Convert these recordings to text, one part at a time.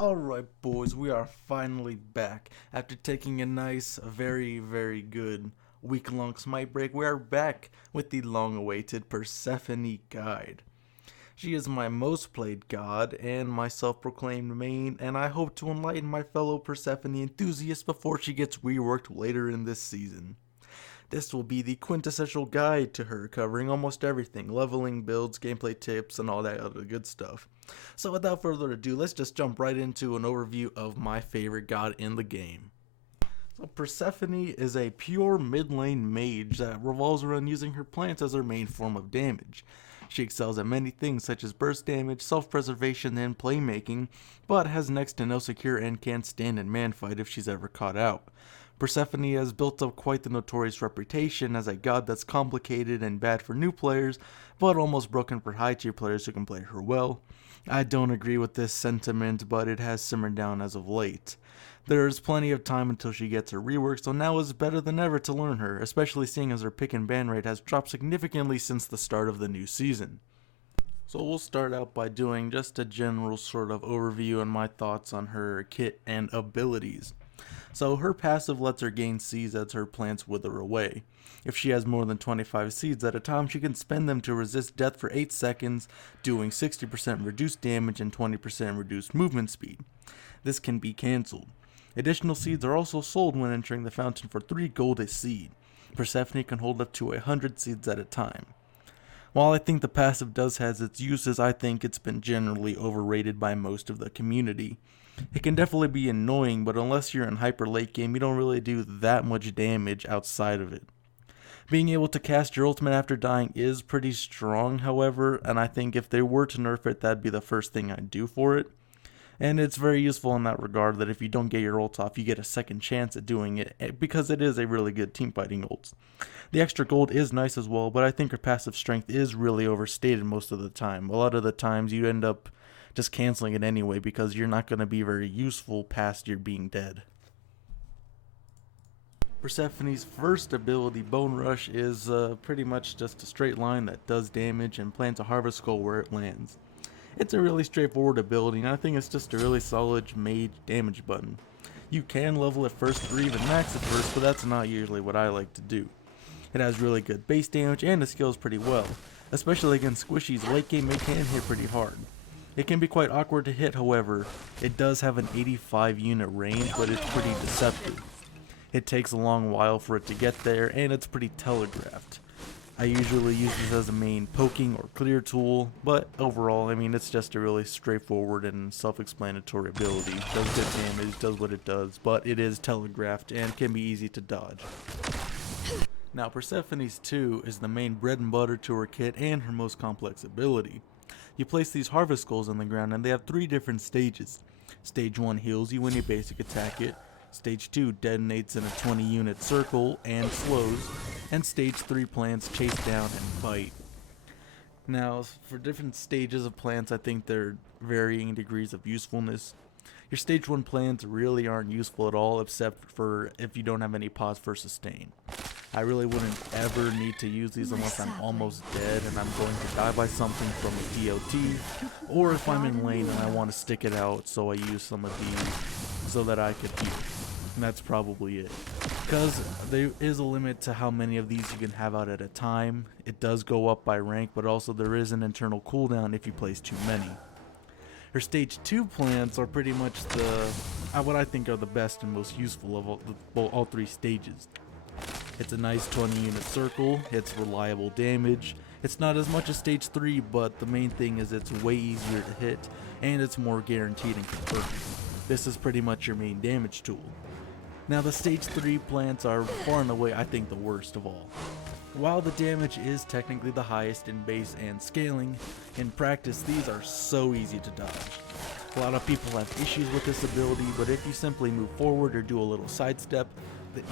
Alright boys, we are finally back. After taking a nice, very good week-long Smite break, we are back with the long-awaited Persephone guide. She is my most played god and my self-proclaimed main, and I hope to enlighten my fellow Persephone enthusiasts before she gets reworked later in this season. This will be the quintessential guide to her, covering almost everything, leveling, builds, gameplay tips, and all that other good stuff. So without further ado, let's just jump right into an overview of my favorite god in the game. So Persephone is a pure mid-lane mage that revolves around using her plants as her main form of damage. She excels at many things such as burst damage, self-preservation, and playmaking, but has next to no secure and can't stand in manfight if she's ever caught out. Persephone has built up quite the notorious reputation as a god that's complicated and bad for new players, but almost broken for high tier players who can play her well. I don't agree with this sentiment, but it has simmered down as of late. There is plenty of time until she gets her rework, so now is better than ever to learn her, especially seeing as her pick and ban rate has dropped significantly since the start of the new season. So we'll start out by doing just a general sort of overview and my thoughts on her kit and abilities. So her passive lets her gain seeds as her plants wither away. If she has more than 25 seeds at a time, she can spend them to resist death for 8 seconds, doing 60% reduced damage and 20% reduced movement speed. This can be cancelled. Additional seeds are also sold when entering the fountain for 3 gold a seed. Persephone can hold up to 100 seeds at a time. While I think the passive does has its uses, I think it's been generally overrated by most of the community. It can definitely be annoying, but unless you're in hyper late game, you don't really do that much damage outside of it. Being able to cast your ultimate after dying is pretty strong, however, and I think if they were to nerf it, that'd be the first thing I'd do for it. And it's very useful in that regard that if you don't get your ult off, you get a second chance at doing it, because it is a really good teamfighting ult. The extra gold is nice as well, but I think her passive strength is really overstated most of the time. A lot of the times you end up just canceling it anyway because you're not going to be very useful past your being dead. Persephone's first ability, Bone Rush, is pretty much just a straight line that does damage and plants a Harvest Skull where it lands. It's a really straightforward ability, and I think it's just a really solid mage damage button. You can level it first or even max it first, but that's not usually what I like to do. It has really good base damage and it scales pretty well, especially against squishies. Late game it can hit pretty hard. It can be quite awkward to hit, however. It does have an 85 unit range, but it's pretty deceptive. It takes a long while for it to get there, and it's pretty telegraphed. I usually use this as a main poking or clear tool, but overall, I mean, it's just a really straightforward and self-explanatory ability. Does good damage, does what it does, but it is telegraphed and can be easy to dodge. Now, Persephone's 2 is the main bread and butter to her kit and her most complex ability. You place these Harvest Skulls on the ground and they have 3 different stages. Stage 1 heals you when you basic attack it, Stage 2 detonates in a 20 unit circle and slows, and Stage 3 plants chase down and bite. Now, for different stages of plants, I think there are varying degrees of usefulness. Your Stage 1 plants really aren't useful at all except for if you don't have any pause for sustain. I really wouldn't ever need to use these unless I'm almost dead and I'm going to die by something from a DOT, or if I'm in lane and I want to stick it out, so I use some of these so that I could heal. And that's probably it. Because there is a limit to how many of these you can have out at a time. It does go up by rank, but also there is an internal cooldown if you place too many. Her Stage 2 plants are pretty much what I think are the best and most useful of all 3 stages. It's a nice 20 unit circle, it's reliable damage, it's not as much as Stage 3, but the main thing is it's way easier to hit, and it's more guaranteed and confirmed. This is pretty much your main damage tool. Now the Stage 3 plants are far and away, I think, the worst of all. While the damage is technically the highest in base and scaling, in practice these are so easy to dodge. A lot of people have issues with this ability, but if you simply move forward or do a little sidestep,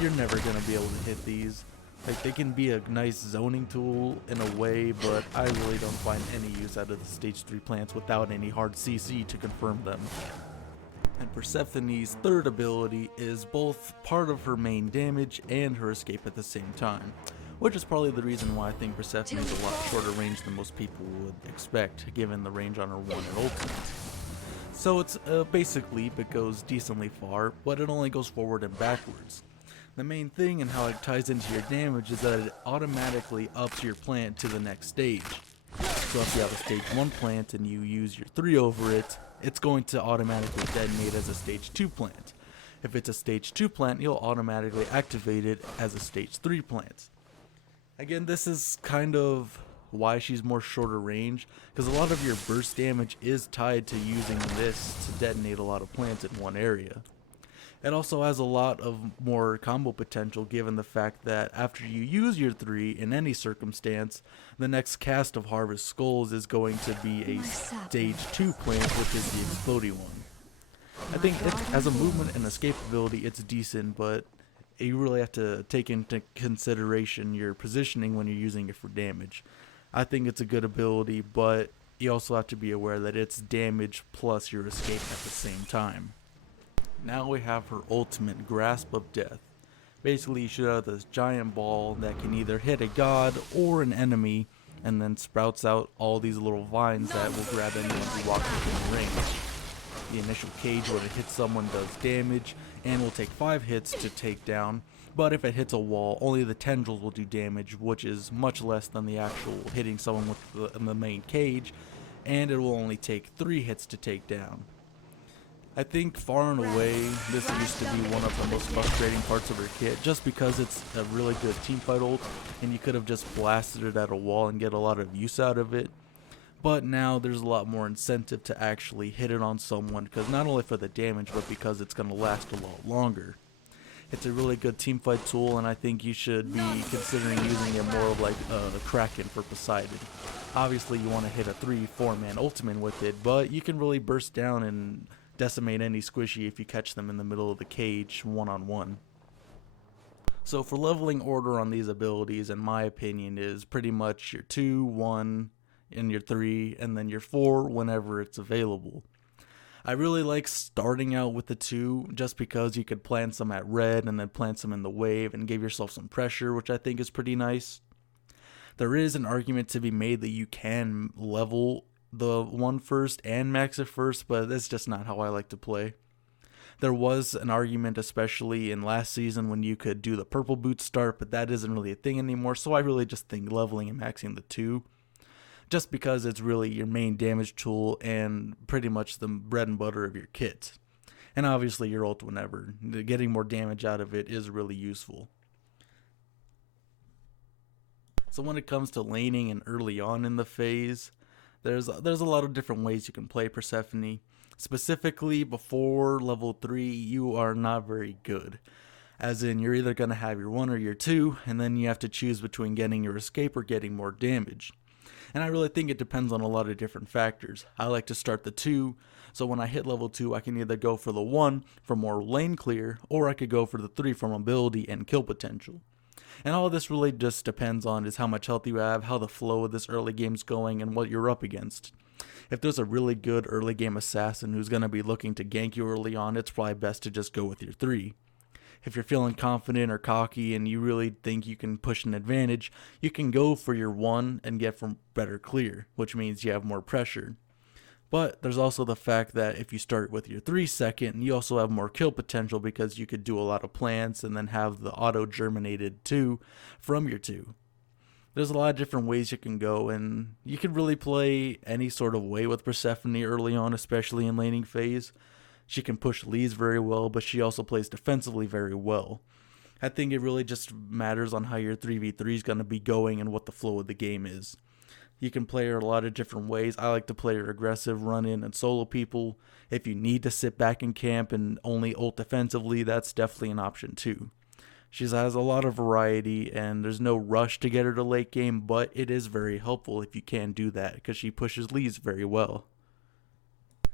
you're never going to be able to hit these. Like, they can be a nice zoning tool in a way, but I really don't find any use out of the Stage 3 plants without any hard CC to confirm them. And Persephone's third ability is both part of her main damage and her escape at the same time, which is probably the reason why I think Persephone is a lot shorter range than most people would expect, given the range on her 1 and ultimate. So it's basic leap, it goes decently far, but it only goes forward and backwards. The main thing and how it ties into your damage is that it automatically ups your plant to the next stage. So if you have a stage 1 plant and you use your 3 over it, it's going to automatically detonate as a stage 2 plant. If it's a stage 2 plant, you'll automatically activate it as a stage 3 plant. Again, this is kind of why she's more shorter range, because a lot of your burst damage is tied to using this to detonate a lot of plants in one area. It also has a lot of more combo potential given the fact that after you use your 3 in any circumstance, the next cast of Harvest Skulls is going to be a stage 2 plant, which is the exploding one. I think as a movement and escape ability, it's decent, but you really have to take into consideration your positioning when you're using it for damage. I think it's a good ability, but you also have to be aware that it's damage plus your escape at the same time. Now we have her ultimate, Grasp of Death. Basically, you shoot out this giant ball that can either hit a god or an enemy, and then sprouts out all these little vines that will grab anyone who walks within range. The initial cage when it hits someone does damage, and will take 5 hits to take down, but if it hits a wall, only the tendrils will do damage, which is much less than the actual hitting someone with the main cage, and it will only take 3 hits to take down. I think far and away, this used to be one of the most frustrating parts of her kit, just because it's a really good teamfight ult, and you could have just blasted it at a wall and get a lot of use out of it. But now there's a lot more incentive to actually hit it on someone, because not only for the damage, but because it's going to last a lot longer. It's a really good teamfight tool, and I think you should be considering using it more of like a Kraken for Poseidon. Obviously you want to hit a 3-4 man ultimate with it, but you can really burst down and decimate any squishy if you catch them in the middle of the cage one-on-one. So for leveling order on these abilities, in my opinion, is pretty much your 2, 1, and your 3, and then your 4 whenever it's available. I really like starting out with the 2 just because you could plant some at red and then plant some in the wave and give yourself some pressure, which I think is pretty nice. There is an argument to be made that you can level the 1 first and max it first, but that's just not how I like to play. There was an argument, especially in last season, when you could do the purple boot start, but that isn't really a thing anymore, so I really just think leveling and maxing the 2, just because it's really your main damage tool and pretty much the bread and butter of your kit. And obviously your ult whenever. Getting more damage out of it is really useful. So when it comes to laning and early on in the phase, there's a lot of different ways you can play Persephone. Specifically, before level 3, you are not very good. As in, you're either going to have your 1 or your 2, and then you have to choose between getting your escape or getting more damage. And I really think it depends on a lot of different factors. I like to start the 2, so when I hit level 2, I can either go for the 1 for more lane clear, or I could go for the 3 for mobility and kill potential. And all of this really just depends on is how much health you have, how the flow of this early game's going, and what you're up against. If there's a really good early game assassin who's going to be looking to gank you early on, it's probably best to just go with your 3. If you're feeling confident or cocky and you really think you can push an advantage, you can go for your 1 and get from better clear, which means you have more pressure. But there's also the fact that if you start with your 3 second, you also have more kill potential because you could do a lot of plants and then have the auto germinated 2 from your 2. There's a lot of different ways you can go, and you can really play any sort of way with Persephone early on, especially in laning phase. She can push leads very well, but she also plays defensively very well. I think it really just matters on how your 3v3 is going to be going and what the flow of the game is. You can play her a lot of different ways. I like to play her aggressive, run in, and solo people. If you need to sit back in camp and only ult defensively, that's definitely an option too. She has a lot of variety, and there's no rush to get her to late game, but it is very helpful if you can do that, because she pushes leads very well.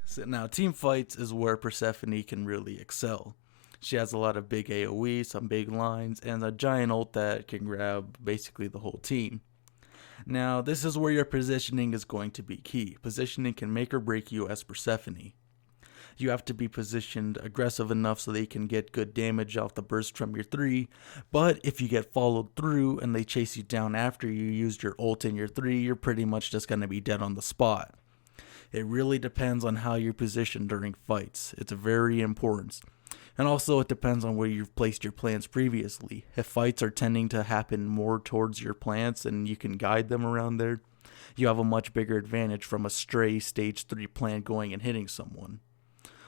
So now, team fights is where Persephone can really excel. She has a lot of big AoE, some big lines, and a giant ult that can grab basically the whole team. Now, this is where your positioning is going to be key. Positioning can make or break you as Persephone. You have to be positioned aggressive enough so that you can get good damage off the burst from your 3, but if you get followed through and they chase you down after you used your ult in your 3, you're pretty much just going to be dead on the spot. It really depends on how you're positioned during fights. It's very important. And also, it depends on where you've placed your plants previously. If fights are tending to happen more towards your plants and you can guide them around there, you have a much bigger advantage from a stray stage 3 plant going and hitting someone.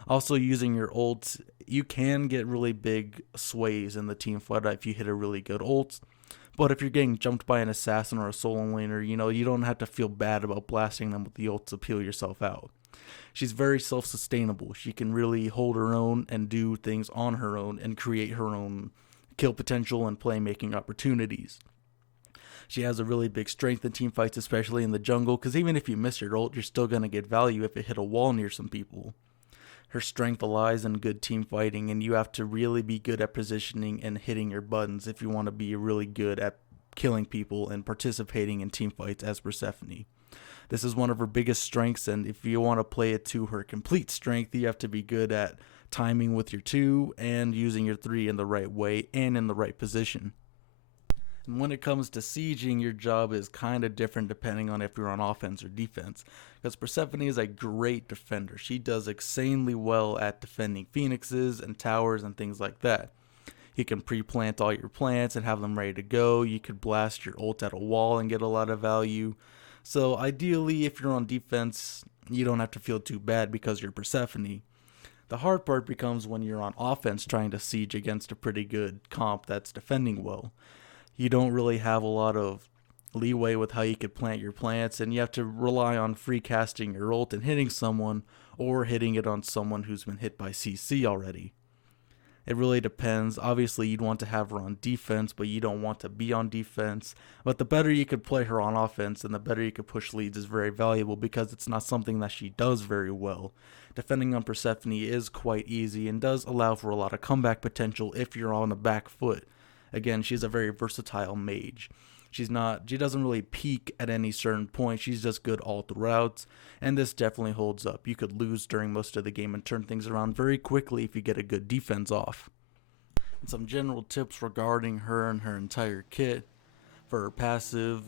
Also, using your ults, you can get really big sways in the team fight if you hit a really good ult. But if you're getting jumped by an assassin or a solo laner, you don't have to feel bad about blasting them with the ult to peel yourself out. She's very self-sustainable. She can really hold her own and do things on her own and create her own kill potential and playmaking opportunities. She has a really big strength in team fights, especially in the jungle, because even if you miss your ult, you're still going to get value if it hit a wall near some people. Her strength lies in good team fighting, and you have to really be good at positioning and hitting your buttons if you want to be really good at killing people and participating in team fights as Persephone. This is one of her biggest strengths, and if you want to play it to her complete strength, you have to be good at timing with your 2 and using your 3 in the right way and in the right position. And when it comes to sieging, your job is kind of different depending on if you're on offense or defense. Because Persephone is a great defender. She does insanely well at defending phoenixes and towers and things like that. You can pre-plant all your plants and have them ready to go. You could blast your ult at a wall and get a lot of value. So ideally, if you're on defense, you don't have to feel too bad because you're Persephone. The hard part becomes when you're on offense trying to siege against a pretty good comp that's defending well. You don't really have a lot of leeway with how you could plant your plants, and you have to rely on free casting your ult and hitting someone, or hitting it on someone who's been hit by CC already. It really depends. Obviously, you'd want to have her on defense, but you don't want to be on defense. But the better you could play her on offense and the better you could push leads is very valuable because it's not something that she does very well. Defending on Persephone is quite easy and does allow for a lot of comeback potential if you're on the back foot. Again, she's a very versatile mage. She doesn't really peak at any certain point. She's just good all throughout, and this definitely holds up. You could lose during most of the game and turn things around very quickly if you get a good defense off. And some general tips regarding her and her entire kit. For her passive,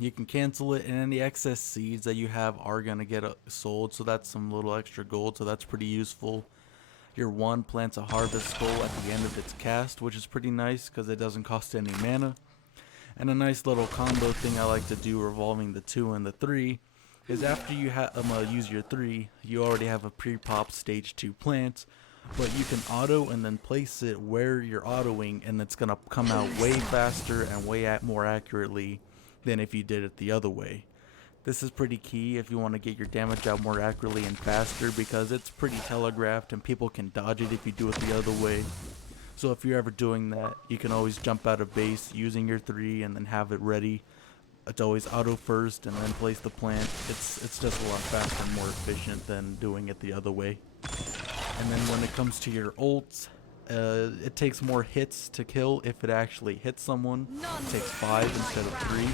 you can cancel it, and any excess seeds that you have are gonna get sold, so that's some little extra gold, so that's pretty useful. Your 1 plants a harvest skull at the end of its cast, which is pretty nice because it doesn't cost any mana. And a nice little combo thing I like to do revolving the 2 and the 3 is after you use your 3, you already have a pre-pop stage 2 plant, but you can auto and then place it where you're autoing, and it's going to come out way faster and way more accurately than if you did it the other way. This is pretty key if you want to get your damage out more accurately and faster because it's pretty telegraphed and people can dodge it if you do it the other way. So if you're ever doing that, you can always jump out of base using your 3 and then have it ready. It's always auto first and then place the plant. It's just a lot faster and more efficient than doing it the other way. And then when it comes to your ults, it takes more hits to kill if it actually hits someone. It takes 5 instead of 3.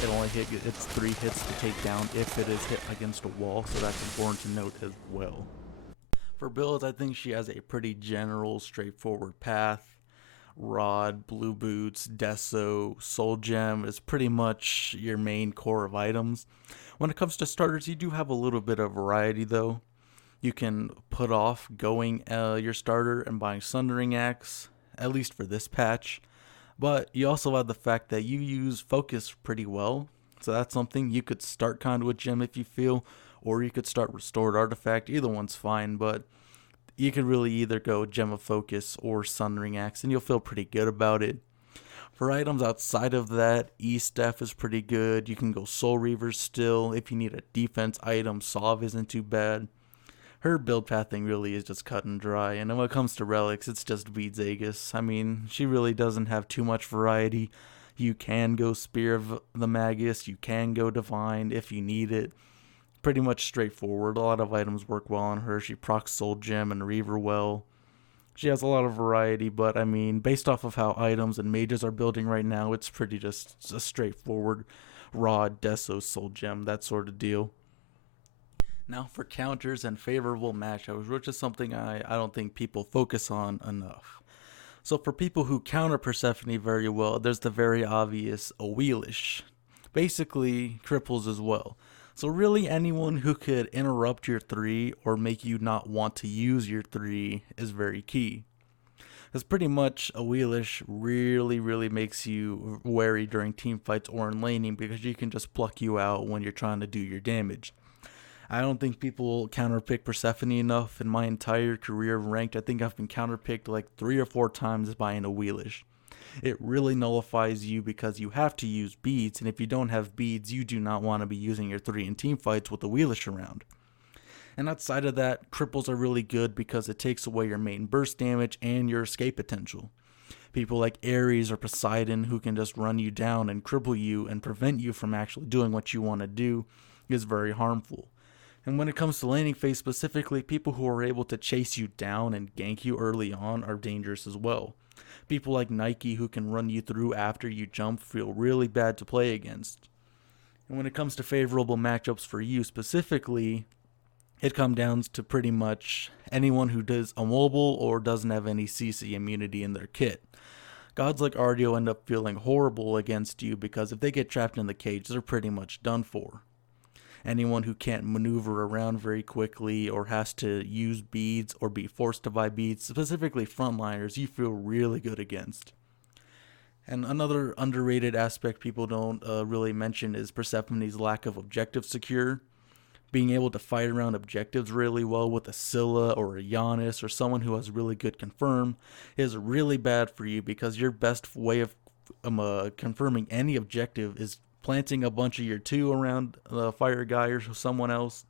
It's 3 hits to take down if it is hit against a wall, so that's important to note as well. For builds, I think she has a pretty general, straightforward path. Rod, Blue Boots, Deso, Soul Gem is pretty much your main core of items. When it comes to starters, you do have a little bit of variety though. You can put off going your starter and buying Sundering Axe, at least for this patch. But you also have the fact that you use Focus pretty well, so that's something. You could start Conduit Gem if you feel, or you could start Restored Artifact. Either one's fine, but you could really either go Gem of Focus or Sundering Axe, and you'll feel pretty good about it. For items outside of that, E-Staff is pretty good. You can go Soul Reaver still. If you need a defense item, Salve isn't too bad. Her build pathing really is just cut and dry, and when it comes to relics, it's just Beads Aegis. I mean, she really doesn't have too much variety. You can go Spear of the Magus, you can go Divine if you need it. Pretty much straightforward. A lot of items work well on her. She procs Soul Gem and Reaver well. She has a lot of variety, but I mean, based off of how items and mages are building right now, it's pretty just a straightforward Rod, Deso, Soul Gem, that sort of deal. Now for counters and favorable matchups, which is something I don't think people focus on enough. So for people who counter Persephone very well, there's the very obvious Awelish. Basically, cripples as well. So really anyone who could interrupt your 3 or make you not want to use your 3 is very key. Because pretty much a Wheelish really makes you wary during team fights or in laning because you can just pluck you out when you're trying to do your damage. I don't think people counterpick Persephone enough in my entire career of ranked. I think I've been counterpicked like 3 or 4 times by an Wheelish. It really nullifies you because you have to use beads, and if you don't have beads, you do not want to be using your 3 in team fights with a Wheelish around. And outside of that, cripples are really good because it takes away your main burst damage and your escape potential. People like Ares or Poseidon who can just run you down and cripple you and prevent you from actually doing what you want to do is very harmful. And when it comes to laning phase specifically, people who are able to chase you down and gank you early on are dangerous as well. People like Nike who can run you through after you jump feel really bad to play against. And when it comes to favorable matchups for you specifically, it comes down to pretty much anyone who does immobile or doesn't have any CC immunity in their kit. Gods like Ardio end up feeling horrible against you because if they get trapped in the cage, they're pretty much done for. Anyone who can't maneuver around very quickly or has to use beads or be forced to buy beads, specifically frontliners, you feel really good against. And another underrated aspect people don't really mention is Persephone's lack of objective secure. Being able to fight around objectives really well with a Scylla or a Giannis or someone who has really good confirm is really bad for you because your best way of confirming any objective is planting a bunch of your 2 around the fire guy or someone else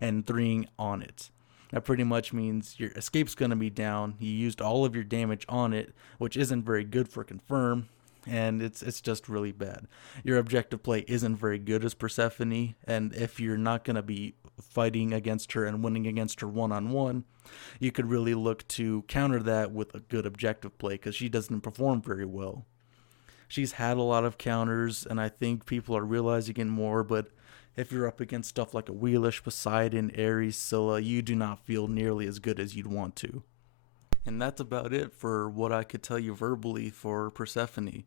and 3ing on it. That pretty much means your escape's going to be down. You used all of your damage on it, which isn't very good for confirm, and it's just really bad. Your objective play isn't very good as Persephone, and if you're not going to be fighting against her and winning against her one-on-one, you could really look to counter that with a good objective play because she doesn't perform very well. She's had a lot of counters, and I think people are realizing it more, but if you're up against stuff like a Wheelish, Poseidon, Ares, Scylla, you do not feel nearly as good as you'd want to. And that's about it for what I could tell you verbally for Persephone.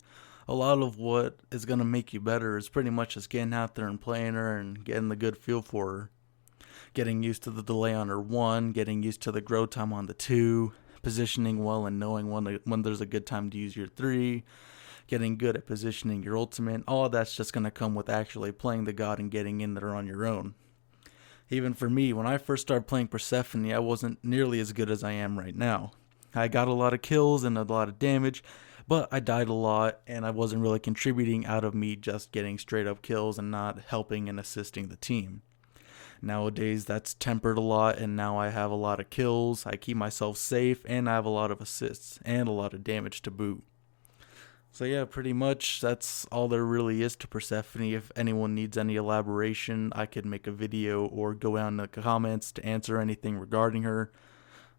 A lot of what is going to make you better is pretty much just getting out there and playing her and getting the good feel for her. Getting used to the delay on her 1, getting used to the grow time on the 2, positioning well and knowing when there's a good time to use your 3, getting good at positioning your ultimate. All of that's just going to come with actually playing the god and getting in there on your own. Even for me, when I first started playing Persephone, I wasn't nearly as good as I am right now. I got a lot of kills and a lot of damage, but I died a lot and I wasn't really contributing out of me just getting straight up kills and not helping and assisting the team. Nowadays that's tempered a lot and now I have a lot of kills, I keep myself safe, and I have a lot of assists and a lot of damage to boot. So yeah, pretty much that's all there really is to Persephone. If anyone needs any elaboration, I could make a video or go down in the comments to answer anything regarding her.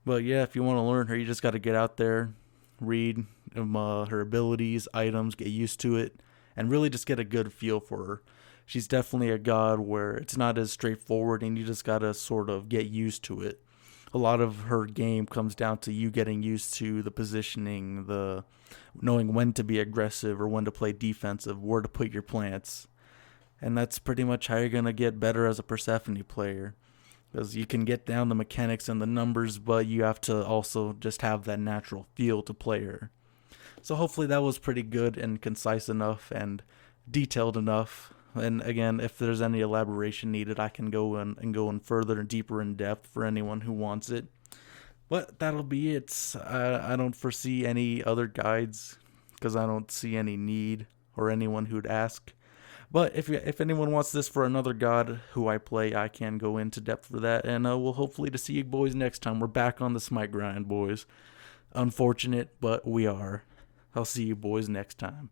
But yeah, if you want to learn her, you just got to get out there, read her abilities, items, get used to it, and really just get a good feel for her. She's definitely a god where it's not as straightforward and you just got to sort of get used to it. A lot of her game comes down to you getting used to the positioning, the knowing when to be aggressive or when to play defensive, where to put your plants. And that's pretty much how you're going to get better as a Persephone player. Because you can get down the mechanics and the numbers, but you have to also just have that natural feel to play her. So hopefully that was pretty good and concise enough and detailed enough. And again, if there's any elaboration needed, I can go in further and deeper in depth for anyone who wants it. But that'll be it. I don't foresee any other guides because I don't see any need or anyone who'd ask. But if anyone wants this for another god who I play, I can go into depth for that. And we'll hopefully to see you boys next time. We're back on the Smite grind, boys. Unfortunate, but we are. I'll see you boys next time.